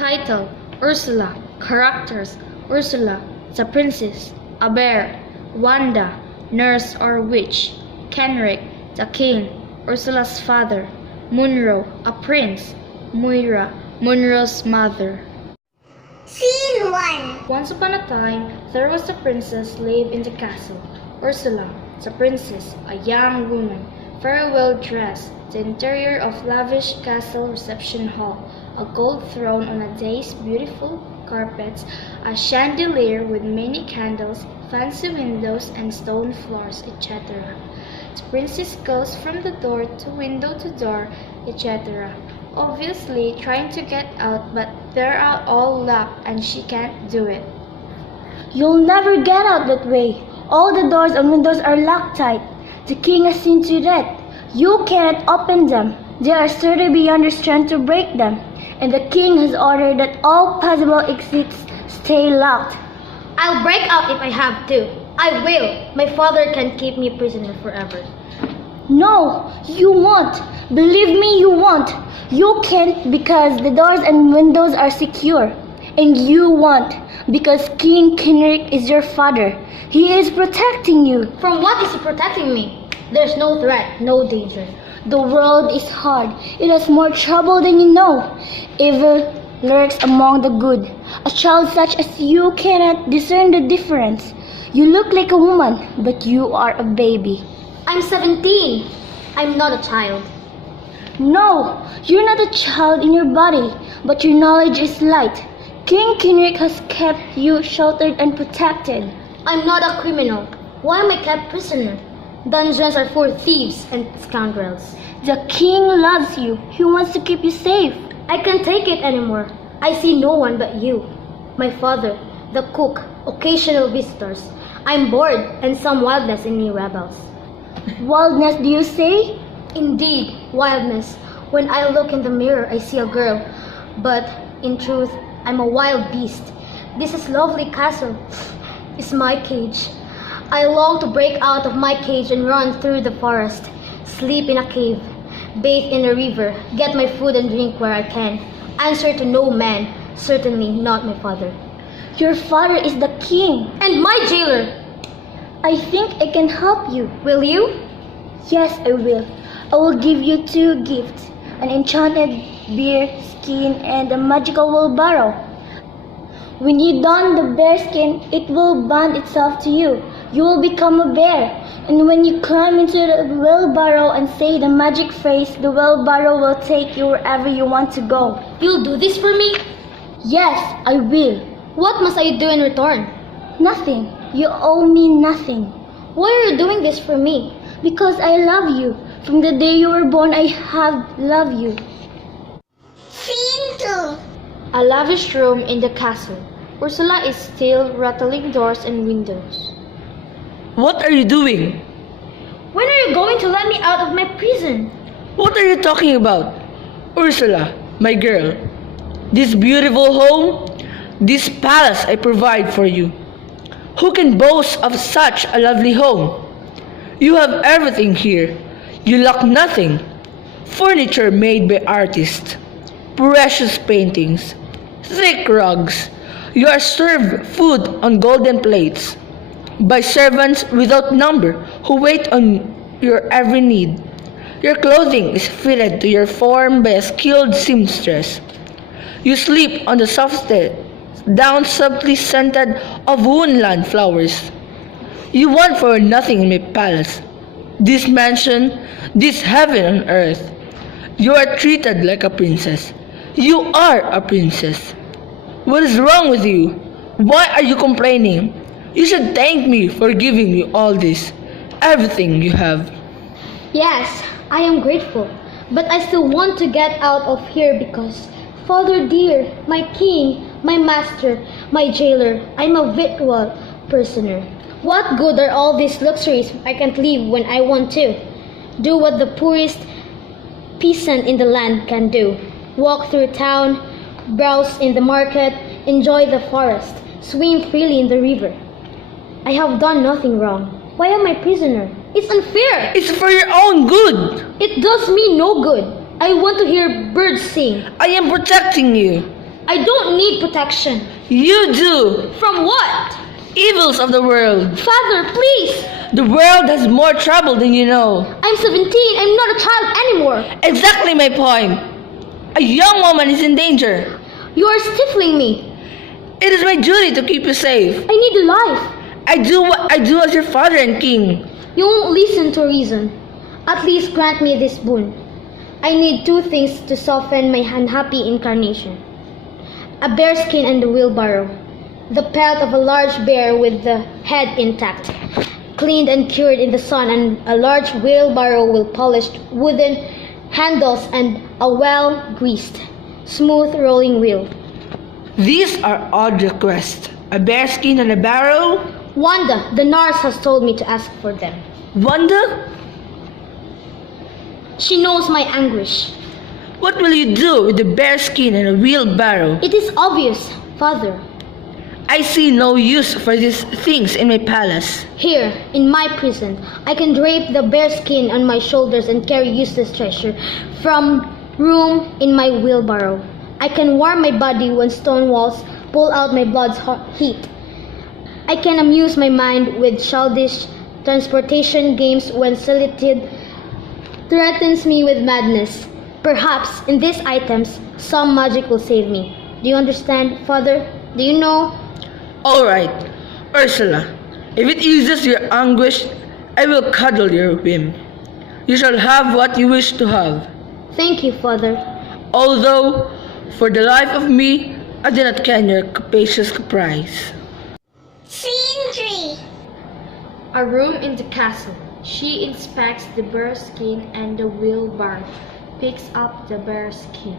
Title: Ursula. Characters: Ursula, the princess, a bear. Wanda, nurse or witch. Kenrick, the king, Ursula's father. Munro, a prince. Moira, Munro's mother. Scene 1. Once upon a time, there was a princess lived in the castle. Ursula, the princess, a young woman, very well dressed. The interior of lavish castle reception hall, a gold throne on a dais, beautiful carpets, a chandelier with many candles, fancy windows and stone floors, etc. The princess goes from the door to door, etc. Obviously trying to get out, but they're all locked and she can't do it. You'll never get out that way. All the doors and windows are locked tight. The king has seen to that. You cannot open them. They are sturdy beyond your strength to break them. And the king has ordered that all possible exits stay locked. I'll break out if I have to. I will. My father can keep me prisoner forever. No, you won't. Believe me, you won't. You can't because the doors and windows are secure. And you won't because King Kenrick is your father. He is protecting you. From what is he protecting me? There's no threat, no danger. The world is hard. It has more trouble than you know. Evil lurks among the good. A child such as you cannot discern the difference. You look like a woman, but you are a baby. I'm 17. I'm not a child. No, you're not a child in your body, but your knowledge is light. King Kenrick has kept you sheltered and protected. I'm not a criminal. Why am I kept prisoner? Dungeons are for thieves and scoundrels. The king loves you. He wants to keep you safe. I can't take it anymore. I see no one but you. My father, the cook, occasional visitors. I'm bored and some wildness in me rebels. Wildness, do you say? Indeed, wildness. When I look in the mirror, I see a girl. But in truth, I'm a wild beast. This is lovely castle. It's my cage. I long to break out of my cage and run through the forest, sleep in a cave, bathe in a river, get my food and drink where I can. Answer to no man, certainly not my father. Your father is the king. And my jailer. I think I can help you. Will you? Yes, I will. I will give you 2 gifts, an enchanted bear skin and a magical wheelbarrow. When you don the bear skin, it will bond itself to you. You will become a bear, and when you climb into the wheelbarrow and say the magic phrase, the wheelbarrow will take you wherever you want to go. You'll do this for me? Yes, I will. What must I do in return? Nothing. You owe me nothing. Why are you doing this for me? Because I love you. From the day you were born, I have loved you. Scene 2. A lavish room in the castle. Ursula is still rattling doors and windows. What are you doing? When are you going to let me out of my prison? What are you talking about? Ursula, my girl. This beautiful home, this palace I provide for you. Who can boast of such a lovely home? You have everything here. You lack nothing. Furniture made by artists, precious paintings, thick rugs. You are served food on golden plates by servants without number who wait on your every need. Your clothing is fitted to your form by a skilled seamstress. You sleep on the softest down subtly scented of woodland flowers. You want for nothing in my palace, this mansion, this heaven on earth. You are treated like a princess. You are a princess. What is wrong with you? Why are you complaining? You should thank me for giving you all this, everything you have. Yes, I am grateful, but I still want to get out of here because, Father dear, my king, my master, my jailer, I'm a virtual prisoner. What good are all these luxuries I can't leave when I want to? Do what the poorest peasant in the land can do. Walk through town, browse in the market, enjoy the forest, swim freely in the river. I have done nothing wrong. Why am I prisoner? It's unfair. It's for your own good. It does me no good. I want to hear birds sing. I am protecting you. I don't need protection. You do! From what? Evils of the world! Father, please! The world has more trouble than you know. I'm 17. I'm not a child anymore. Exactly my point. A young woman is in danger. You are stifling me. It is my duty to keep you safe. I need a life. I do what I do as your father and king. You won't listen to reason. At least grant me this boon. I need two things to soften my unhappy incarnation. A bearskin and a wheelbarrow. The pelt of a large bear with the head intact, cleaned and cured in the sun, and a large wheelbarrow with polished wooden handles and a well-greased, smooth rolling wheel. These are odd requests. A bearskin and a barrow? Wanda, the nurse, has told me to ask for them. Wanda? She knows my anguish. What will you do with the bearskin and a wheelbarrow? It is obvious, Father. I see no use for these things in my palace. Here, in my prison, I can drape the bearskin on my shoulders and carry useless treasure from room in my wheelbarrow. I can warm my body when stone walls pull out my blood's heat. I can amuse my mind with childish transportation games when solitude threatens me with madness. Perhaps in these items, some magic will save me. Do you understand, Father? Do you know? All right, Ursula. If it eases your anguish, I will cuddle your whim. You shall have what you wish to have. Thank you, Father. Although, for the life of me, I do not ken your capacious caprice. Scene 3. A room in the castle. She inspects the bearskin and the wheelbarrow. Picks up the bearskin.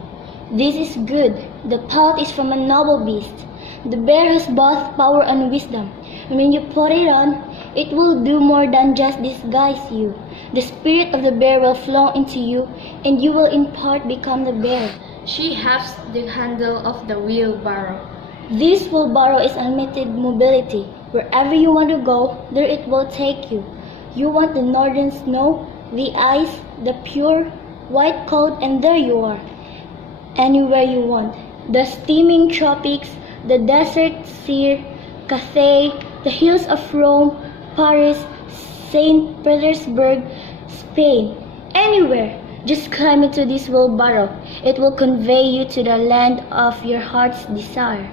This is good. The pelt is from a noble beast. The bear has both power and wisdom. And when you put it on, it will do more than just disguise you. The spirit of the bear will flow into you, and you will in part become the bear. She hefts the handle of the wheelbarrow. This wheelbarrow is unlimited mobility. Wherever you want to go, there it will take you. You want the northern snow, the ice, the pure white cold, and there you are. Anywhere you want. The steaming tropics, the desert sea, Cathay, the hills of Rome, Paris, St. Petersburg, Spain. Anywhere. Just climb into this wheelbarrow. It will convey you to the land of your heart's desire.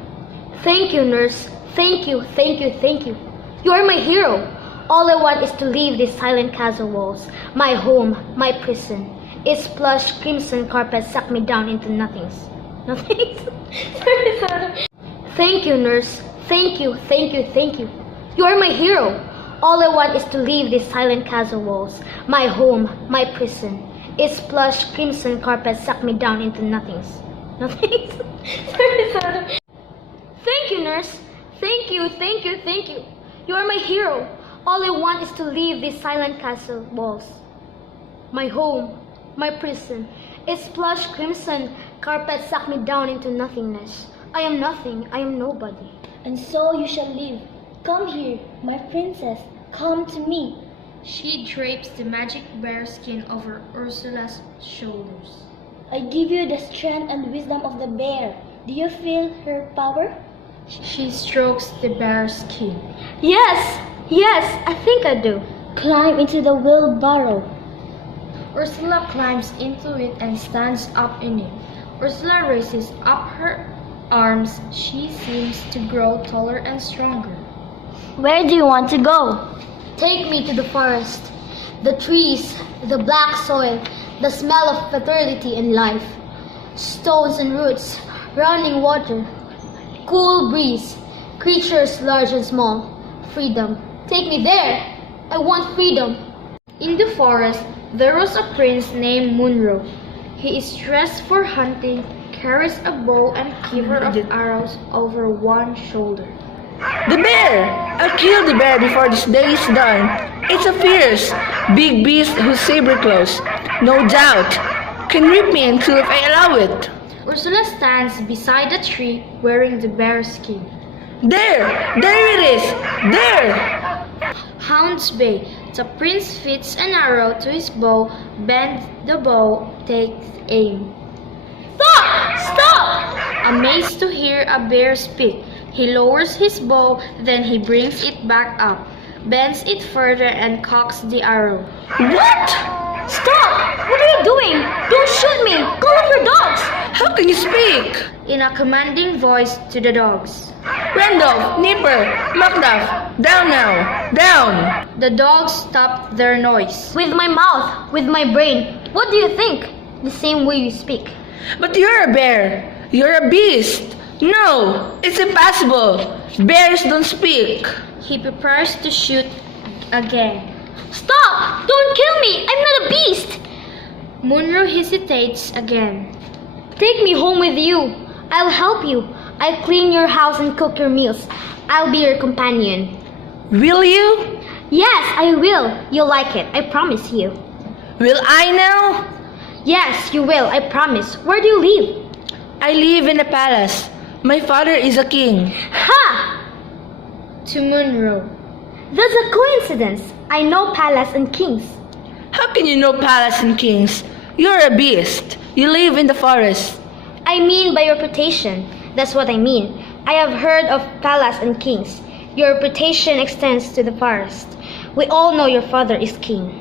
Thank you, nurse. Thank you, thank you, thank you. You are my hero. All I want is to leave these silent castle walls, my home, my prison. Its plush crimson carpet sucked me down into nothings. Nothings? Sorry. Thank you, nurse. Thank you, thank you, thank you. You are my hero. All I want is to leave these silent castle walls, my home, my prison. Its plush crimson carpet sucked me down into nothings. Nothings? Sorry. Thank you, nurse. Thank you, thank you, thank you. You are my hero. All I want is to leave these silent castle walls, my home, my prison. Its plush crimson carpet sucked me down into nothingness. I am nothing. I am nobody. And so you shall live. Come here, my princess. Come to me. She drapes the magic bearskin over Ursula's shoulders. I give you the strength and wisdom of the bear. Do you feel her power? She strokes the bearskin. Yes, yes, I think I do. Climb into the wheelbarrow. Ursula climbs into it and stands up in it. Ursula raises up her arms. She seems to grow taller and stronger. Where do you want to go? Take me to the forest. The trees, the black soil, the smell of fertility and life. Stones and roots, running water, cool breeze, creatures large and small. Freedom. Take me there. I want freedom. In the forest, there was a prince named Munro. He is dressed for hunting, carries a bow and quiver of arrows over one shoulder. The bear! I'll kill the bear before this day is done. It's a fierce, big beast whose saber claws, no doubt, can rip me in two if I allow it. Ursula stands beside a tree wearing the bear skin. There! There it is! There! Hound's Bay. The prince fits an arrow to his bow, bends the bow, takes aim. Stop! Stop! A Amazed to hear a bear speak, he lowers his bow, then he brings it back up, bends it further, and cocks the arrow. What? Stop! What are you doing? Don't shoot me! Call off your dogs! How can you speak? In a commanding voice to the dogs. Randolph, Nipper, Macduff, down now, down! The dogs stopped their noise. With my mouth, with my brain. What do you think? The same way you speak. But you're a bear. You're a beast. No, it's impossible. Bears don't speak. He prepares to shoot again. Stop! Don't kill me! I'm not a beast! Munro hesitates again. Take me home with you. I'll help you. I'll clean your house and cook your meals. I'll be your companion. Will you? Yes, I will. You'll like it. I promise you. Will I now? Yes, you will. I promise. Where do you live? I live in a palace. My father is a king. Ha! To Munro. That's a coincidence. I know palace and kings. How can you know palace and kings? You're a beast. You live in the forest. I mean by reputation. That's what I mean. I have heard of palace and kings. Your reputation extends to the forest. We all know your father is king.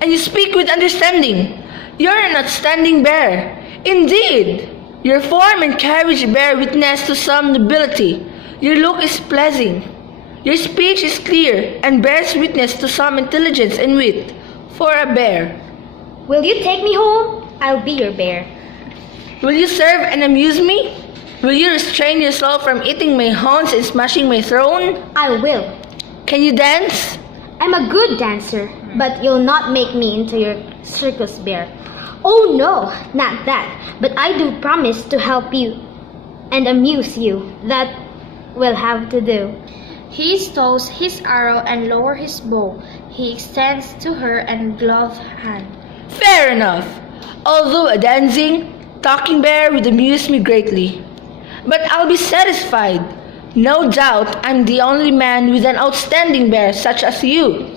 And you speak with understanding. You're an outstanding bear. Indeed. Your form and carriage bear witness to some nobility. Your look is pleasing. Your speech is clear and bears witness to some intelligence and wit. For a bear. Will you take me home? I'll be your bear. Will you serve and amuse me? Will you restrain yourself from eating my horns and smashing my throne? I will. Can you dance? I'm a good dancer, but you'll not make me into your circus bear. Oh no, not that. But I do promise to help you and amuse you. That will have to do. He stows his arrow and lowers his bow. He extends to her and gloved hand. Fair enough. Although a dancing, talking bear would amuse me greatly. But I'll be satisfied. No doubt I'm the only man with an outstanding bear such as you.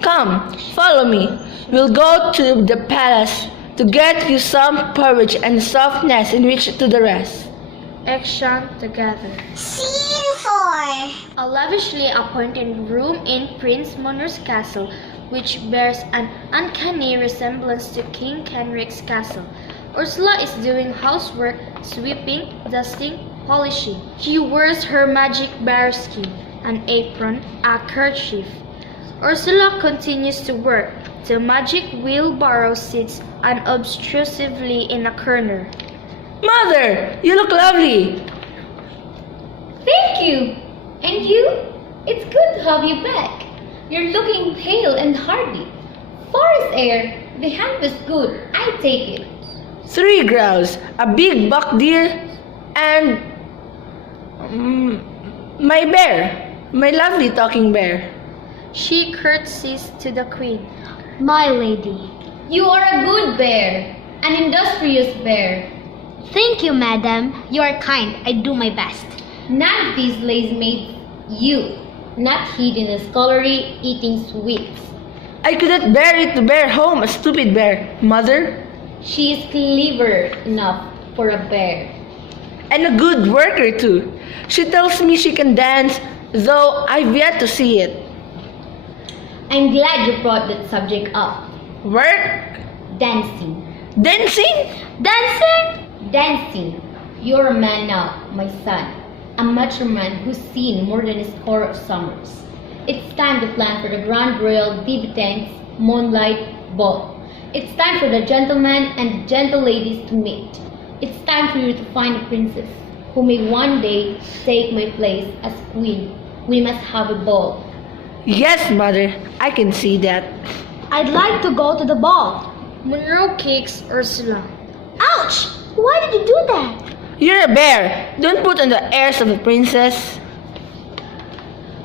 Come, follow me. We'll go to the palace to get you some porridge and soft nest in which to the rest. Action together. Scene 4. A lavishly appointed room in Prince Munro's castle, which bears an uncanny resemblance to King Kenric's castle. Ursula is doing housework, sweeping, dusting, polishing. She wears her magic bearskin, an apron, a kerchief. Ursula continues to work. The magic wheelbarrow sits unobtrusively in a corner. Mother, you look lovely. Thank you. And you? It's good to have you back. You're looking pale and hardy. Forest air. The hunt was good. I take it. 3 grouse, a big buck deer, and my bear, my lovely talking bear. She curtsies to the queen. My lady. You are a good bear. An industrious bear. Thank you, madam. You are kind. I do my best. None of these lazy maids you. Not hid in a scullery eating sweets. I couldn't bear it to bear home a stupid bear, mother. She is clever enough for a bear. And a good worker too. She tells me she can dance, though I've yet to see it. I'm glad you brought that subject up. Work? Dancing. Dancing? Dancing? Dancing. You're a man now, my son. A mature man who's seen more than a score of summers. It's time to plan for the Grand Royal Debutante's Moonlight Ball. It's time for the gentlemen and gentle ladies to meet. It's time for you to find a princess who may one day take my place as queen. We must have a ball. Yes, mother, I can see that. I'd like to go to the ball. Munro kicks Ursula. Ouch! Why did you do that? You're a bear. Don't put on the airs of a princess.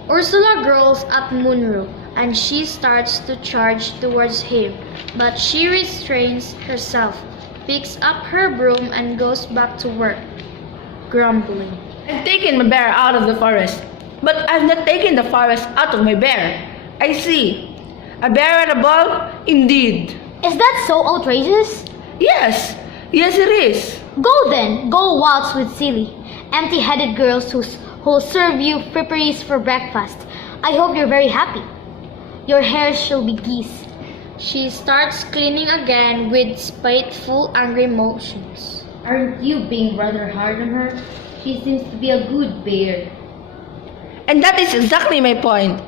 Ursula growls at Munro, and she starts to charge towards him, but she restrains herself, picks up her broom, and goes back to work, grumbling. I've taken my bear out of the forest, but I've not taken the forest out of my bear. I see. A bear at a ball? Indeed. Is that so outrageous? Yes, yes it is. Go then, go waltz with silly, empty-headed girls who'll serve you fripperies for breakfast. I hope you're very happy. Your hair shall be geese. She starts cleaning again with spiteful, angry motions. Aren't you being rather hard on her? She seems to be a good bear. And that is exactly my point.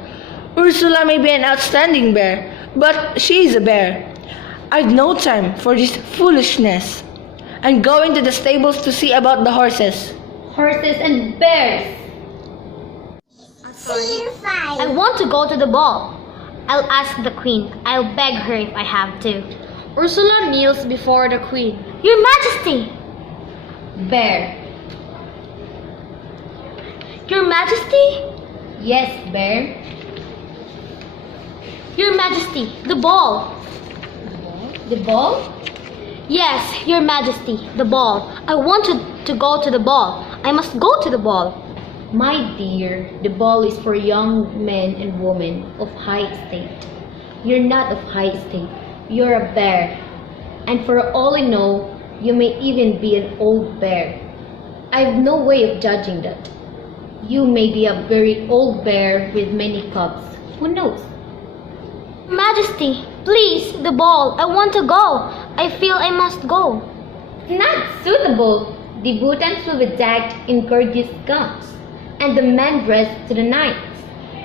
Ursula may be an outstanding bear, but she is a bear. I've no time for this foolishness. I'm going to the stables to see about the horses. Horses and bears! Scene 5. I want to go to the ball. I'll ask the queen. I'll beg her if I have to. Ursula kneels before the queen. Your Majesty! Bear. Your Majesty? Yes, bear. Your Majesty, the ball. The ball? Yes, Your Majesty, the ball. I wanted to go to the ball. I must go to the ball. My dear, the ball is for young men and women of high estate. You're not of high estate. You're a bear. And for all I know, you may even be an old bear. I've no way of judging that. You may be a very old bear with many cubs. Who knows? Majesty, please, the ball. I want to go. I feel I must go. Not suitable. The Bhutans will be decked in gorgeous gowns, and the men dressed to the nines.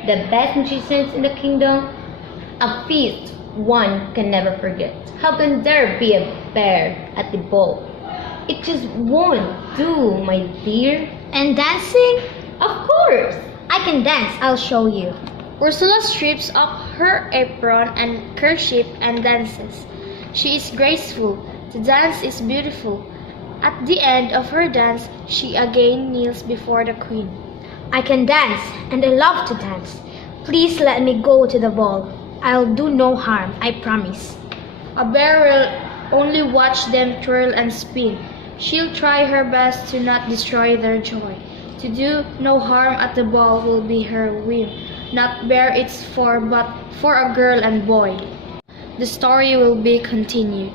The best magicians in the kingdom. A feast one can never forget. How can there be a bear at the ball? It just won't do, my dear. And dancing? Of course. I can dance. I'll show you. Ursula strips off her apron and kerchief and dances. She is graceful. The dance is beautiful. At the end of her dance, she again kneels before the queen. I can dance, and I love to dance. Please let me go to the ball. I'll do no harm, I promise. A bear will only watch them twirl and spin. She'll try her best to not destroy their joy. To do no harm at the ball will be her whim. Not bear it's for, but for a girl and boy. The story will be continued.